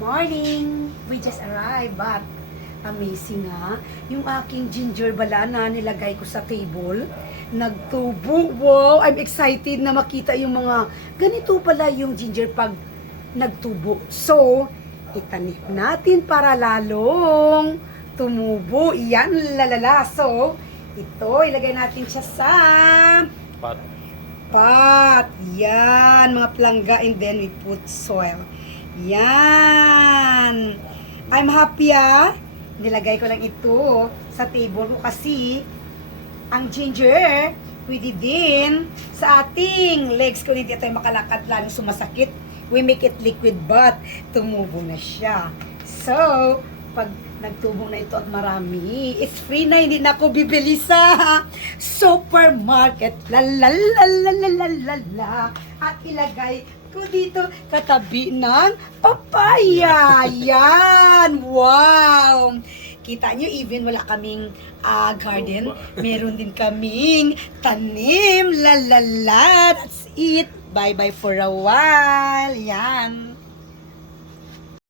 Morning! We just arrived, but amazing ha. Yung aking ginger balana nilagay ko sa table, nagtubo. Wow! I'm excited na makita yung mga ganito pala yung ginger pag nagtubo. So, itanim natin para lalong tumubo. Yan, lalala. So, ito, ilagay natin siya sa Pat. pot. Yan, mga plangga and then we put soil. Yan. I'm happy ah. Nilagay ko lang ito sa table ko kasi ang ginger pwede din sa ating legs kung hindi tayo makalakad lalo sumasakit. We make it liquid but tumubo na siya. So, pag nagtubo na ito at marami, it's free na, hindi na ako bibili sa supermarket. La la la la la la la la. At ilagay ko dito katabi ng papaya. Yan! Wow! Kita nyo, even wala kaming ah, garden, meron din kaming tanim. La la la. That's it. Bye-bye for a while. Yan.